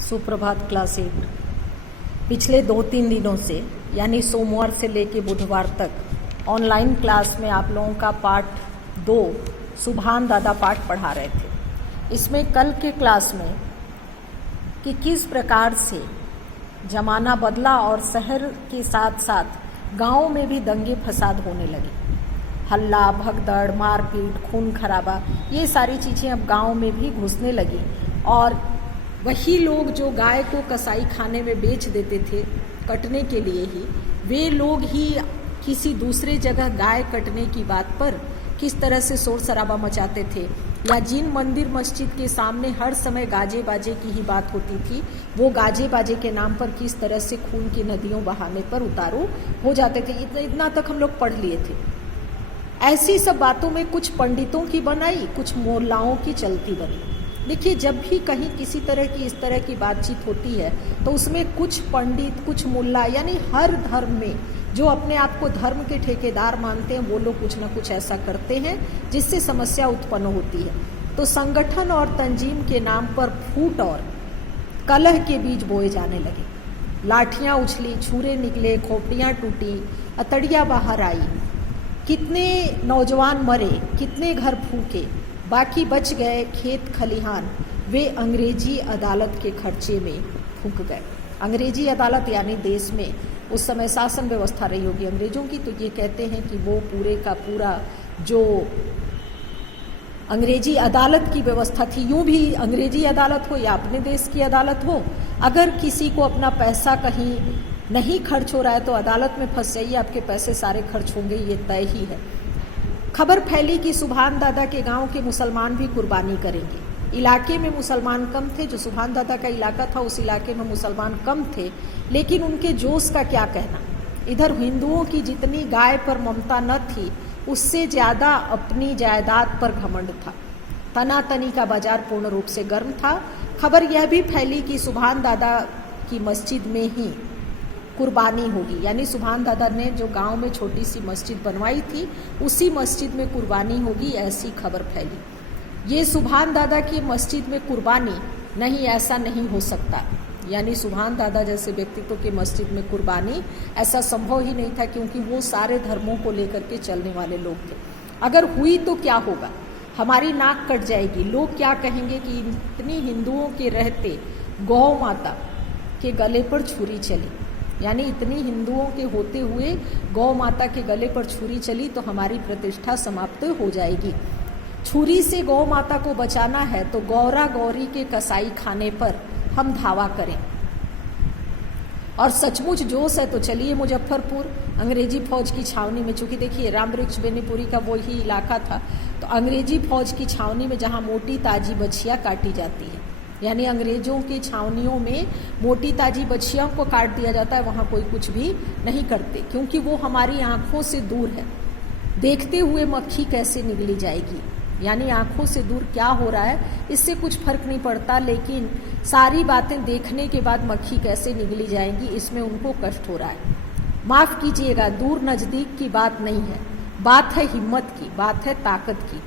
सुप्रभात क्लास 8। पिछले 2-3 दिनों से यानी सोमवार से लेकर बुधवार तक ऑनलाइन क्लास में आप लोगों का पाठ 2 सुभान दादा पाठ पढ़ा रहे थे। इसमें कल के क्लास में कि किस प्रकार से ज़माना बदला और शहर के साथ साथ गाँव में भी दंगे फसाद होने लगे। हल्ला भगदड़ मारपीट खून खराबा ये सारी चीज़ें अब गांव में भी घुसने लगी और वही लोग जो गाय को कसाई खाने में बेच देते थे कटने के लिए ही, वे लोग ही किसी दूसरे जगह गाय कटने की बात पर किस तरह से शोर शराबा मचाते थे, या जिन मंदिर मस्जिद के सामने हर समय गाजे बाजे की ही बात होती थी, वो गाजे बाजे के नाम पर किस तरह से खून की नदियों बहाने पर उतारू हो जाते थे। इतना तक हम लोग पढ़ लिए थे। ऐसी सब बातों में कुछ पंडितों की बनाई, कुछ मोल्लाओं की चलती बनी। देखिए, जब भी कहीं किसी तरह की इस तरह की बातचीत होती है तो उसमें कुछ पंडित कुछ मुल्ला यानी हर धर्म में जो अपने आप को धर्म के ठेकेदार मानते हैं वो लोग कुछ ना कुछ ऐसा करते हैं जिससे समस्या उत्पन्न होती है। तो संगठन और तंजीम के नाम पर फूट और कलह के बीज बोए जाने लगे। लाठियां उछली, छुरे निकले, खोपड़ियां टूटी, अतड़ियां बाहर आई, कितने नौजवान मरे, कितने घर फूके, बाकी बच गए खेत खलिहान, वे अंग्रेजी अदालत के खर्चे में फूक गए। अंग्रेजी अदालत यानी देश में उस समय शासन व्यवस्था रही होगी अंग्रेजों की, तो ये कहते हैं कि वो पूरे का पूरा जो अंग्रेजी अदालत की व्यवस्था थी, यूं भी अंग्रेजी अदालत हो या अपने देश की अदालत हो, अगर किसी को अपना पैसा कहीं नहीं खर्च हो रहा है तो अदालत में फंस जाइए, आपके पैसे सारे खर्च होंगे, ये तय ही है। खबर फैली कि सुभान दादा के गांव के मुसलमान भी कुर्बानी करेंगे। इलाके में मुसलमान कम थे, जो सुभान दादा का इलाका था उस इलाके में मुसलमान कम थे, लेकिन उनके जोश का क्या कहना। इधर हिंदुओं की जितनी गाय पर ममता न थी, उससे ज़्यादा अपनी जायदाद पर घमंड था। तनातनी का बाजार पूर्ण रूप से गर्म था। खबर यह भी फैली कि सुभान दादा की मस्जिद में ही कुर्बानी होगी, यानी सुभान दादा ने जो गांव में छोटी सी मस्जिद बनवाई थी उसी मस्जिद में कुर्बानी होगी, ऐसी खबर फैली। ये सुभान दादा की मस्जिद में कुर्बानी नहीं, ऐसा नहीं हो सकता। यानी सुभान दादा जैसे व्यक्तित्व के मस्जिद में कुर्बानी ऐसा संभव ही नहीं था, क्योंकि वो सारे धर्मों को लेकर के चलने वाले लोग थे। अगर हुई तो क्या होगा, हमारी नाक कट जाएगी। लोग क्या कहेंगे कि इतनी हिंदुओं के रहते गौ माता के गले पर छुरी चली, यानी इतनी हिंदुओं के होते हुए गौ माता के गले पर छुरी चली तो हमारी प्रतिष्ठा समाप्त हो जाएगी। छुरी से गौ माता को बचाना है तो गौरा गौरी के कसाई खाने पर हम धावा करें। और सचमुच जोश है तो चलिए मुजफ्फरपुर अंग्रेजी फौज की छावनी में, चूंकि देखिए रामवृक्ष बेनीपुरी का वही इलाका था, तो अंग्रेजी फौज की छावनी में जहाँ मोटी ताजी बछिया काटी जाती है, यानी अंग्रेजों की छावनियों में मोटी ताजी बछियों को काट दिया जाता है, वहाँ कोई कुछ भी नहीं करते, क्योंकि वो हमारी आँखों से दूर है। देखते हुए मक्खी कैसे निगली जाएगी, यानी आँखों से दूर क्या हो रहा है इससे कुछ फर्क नहीं पड़ता, लेकिन सारी बातें देखने के बाद मक्खी कैसे निगली जाएंगी इसमें उनको कष्ट हो रहा है। माफ़ कीजिएगा, दूर नज़दीक की बात नहीं है, बात है हिम्मत की, बात है ताकत की।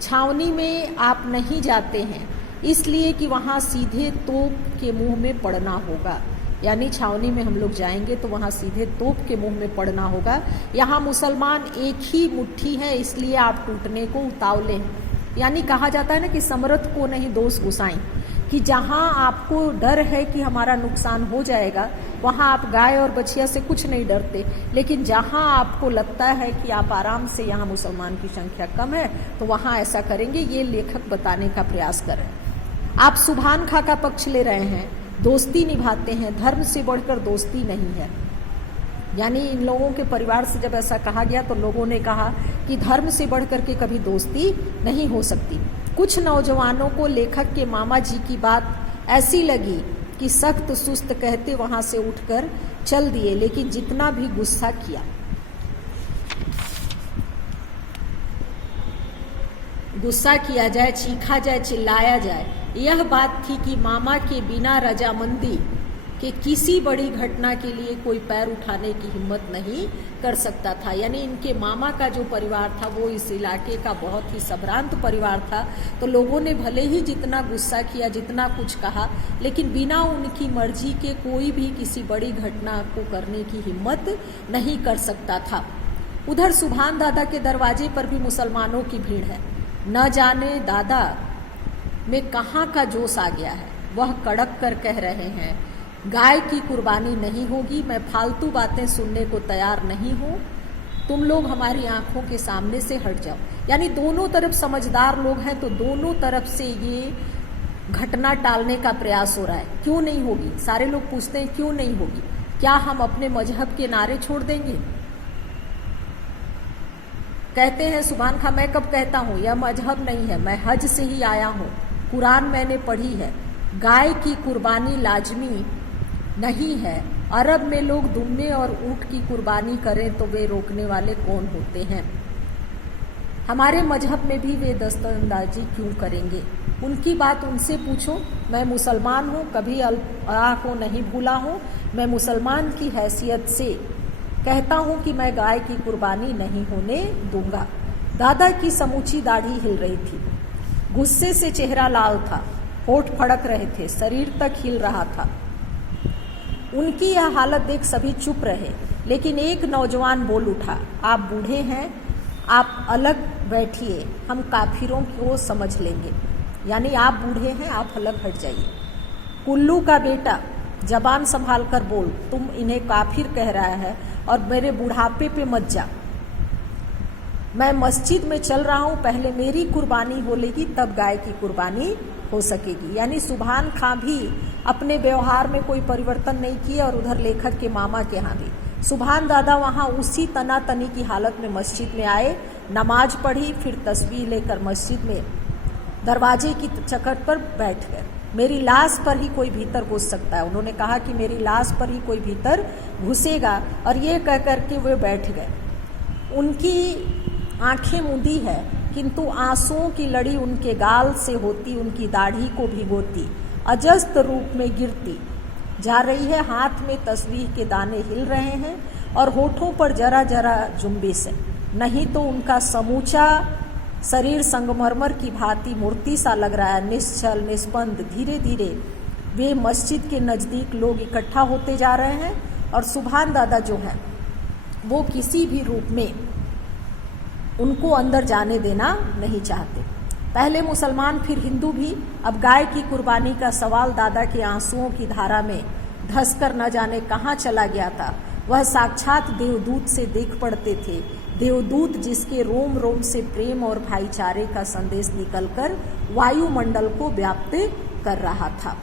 छावनी में आप नहीं जाते हैं इसलिए कि वहाँ सीधे तोप के मुंह में पड़ना होगा, यानी छावनी में हम लोग जाएंगे तो वहाँ सीधे तोप के मुंह में पड़ना होगा। यहाँ मुसलमान एक ही मुट्ठी है इसलिए आप टूटने को उतावले हैं। यानी कहा जाता है ना कि समर्थ को नहीं दोष गुसाएं, कि जहाँ आपको डर है कि हमारा नुकसान हो जाएगा वहाँ आप गाय और बछिया से कुछ नहीं डरते, लेकिन जहाँ आपको लगता है कि आप आराम से यहाँ मुसलमान की संख्या कम है तो वहाँ ऐसा करेंगे। ये लेखक बताने का प्रयास कर रहे हैं। आप सुभान खां का पक्ष ले रहे हैं, दोस्ती निभाते हैं, धर्म से बढ़कर दोस्ती नहीं है। यानी इन लोगों के परिवार से जब ऐसा कहा गया तो लोगों ने कहा कि धर्म से बढ़कर के कभी दोस्ती नहीं हो सकती। कुछ नौजवानों को लेखक के मामा जी की बात ऐसी लगी कि सख्त सुस्त कहते वहां से उठकर चल दिए, लेकिन जितना भी गुस्सा किया, गुस्सा किया जाए, चीखा जाए, चिल्लाया जाए, यह बात थी कि मामा के बिना रजामंदी कि किसी बड़ी घटना के लिए कोई पैर उठाने की हिम्मत नहीं कर सकता था। यानी इनके मामा का जो परिवार था वो इस इलाके का बहुत ही संभ्रांत परिवार था। तो लोगों ने भले ही जितना गुस्सा किया, जितना कुछ कहा, लेकिन बिना उनकी मर्जी के कोई भी किसी बड़ी घटना को करने की हिम्मत नहीं कर सकता था। उधर सुभान दादा के दरवाजे पर भी मुसलमानों की भीड़ है। न जाने दादा में कहाँ का जोश आ गया है। वह कड़क कर कह रहे हैं, गाय की कुर्बानी नहीं होगी, मैं फालतू बातें सुनने को तैयार नहीं हूँ, तुम लोग हमारी आंखों के सामने से हट जाओ। यानी दोनों तरफ समझदार लोग हैं, तो दोनों तरफ से ये घटना टालने का प्रयास हो रहा है। क्यों नहीं होगी? सारे लोग पूछते हैं क्यों नहीं होगी? क्या हम अपने मजहब के नारे छोड़ देंगे? कहते हैं सुभान खां, मैं कब कहता हूँ यह मजहब नहीं है, मैं हज से ही आया हूँ, कुरान मैंने पढ़ी है, गाय की कुर्बानी लाजमी नहीं है। अरब में लोग दुम्बे और ऊंट की कुर्बानी करें तो वे रोकने वाले कौन होते हैं? हमारे मजहब में भी वे दस्तंदाजी क्यों करेंगे? उनकी बात उनसे पूछो। मैं मुसलमान हूँ, कभी अल्लाह को नहीं भूला हूँ। मैं मुसलमान की हैसियत से कहता हूँ कि मैं गाय की कुर्बानी नहीं होने दूंगा। दादा की समूची दाढ़ी हिल रही थी, गुस्से से चेहरा लाल था, होठ फड़क रहे थे, शरीर तक हिल रहा था। उनकी यह हालत देख सभी चुप रहे, लेकिन एक नौजवान बोल उठा, आप बूढ़े हैं, आप अलग बैठिए, हम काफिरों को समझ लेंगे। यानी आप बूढ़े हैं, आप अलग हट जाइए। कुल्लू का बेटा, जबान संभाल कर बोल, तुम इन्हें काफिर कह रहा है और मेरे बुढ़ापे पे मत जा। मैं मस्जिद में चल रहा हूँ, पहले मेरी कुर्बानी हो लेगी तब गाय की कुर्बानी हो सकेगी। यानी सुभान खां भी अपने व्यवहार में कोई परिवर्तन नहीं किया और उधर लेखक के मामा के यहाँ भी। सुभान दादा वहाँ उसी तनातनी की हालत में मस्जिद में आए, नमाज पढ़ी, फिर तस्बीह लेकर मस्जिद में दरवाजे की चकट पर बैठ गए। मेरी लाश पर ही कोई भीतर घुस सकता है, उन्होंने कहा कि मेरी लाश पर ही कोई भीतर घुसेगा, और ये कह कर के वे बैठ गए। उनकी आंखें मूंदी है, किंतु आंसुओं की लड़ी उनके गाल से होती उनकी दाढ़ी को भिगोती, अजस्त रूप में गिरती जा रही है। हाथ में तस्बीह के दाने हिल रहे हैं और होठों पर जरा जरा जुम्बिश है, नहीं तो उनका समूचा शरीर संगमरमर की भांति मूर्ति सा लग रहा है, निश्चल निस्पंद। धीरे धीरे वे मस्जिद के नज़दीक लोग इकट्ठा होते जा रहे हैं और सुभान दादा जो हैं वो किसी भी रूप में उनको अंदर जाने देना नहीं चाहते। पहले मुसलमान फिर हिंदू भी। अब गाय की कुर्बानी का सवाल दादा के आंसुओं की धारा में धंसकर न जाने कहाँ चला गया था। वह साक्षात देवदूत से देख पड़ते थे, देवदूत जिसके रोम रोम से प्रेम और भाईचारे का संदेश निकलकर वायुमंडल को व्याप्त कर रहा था।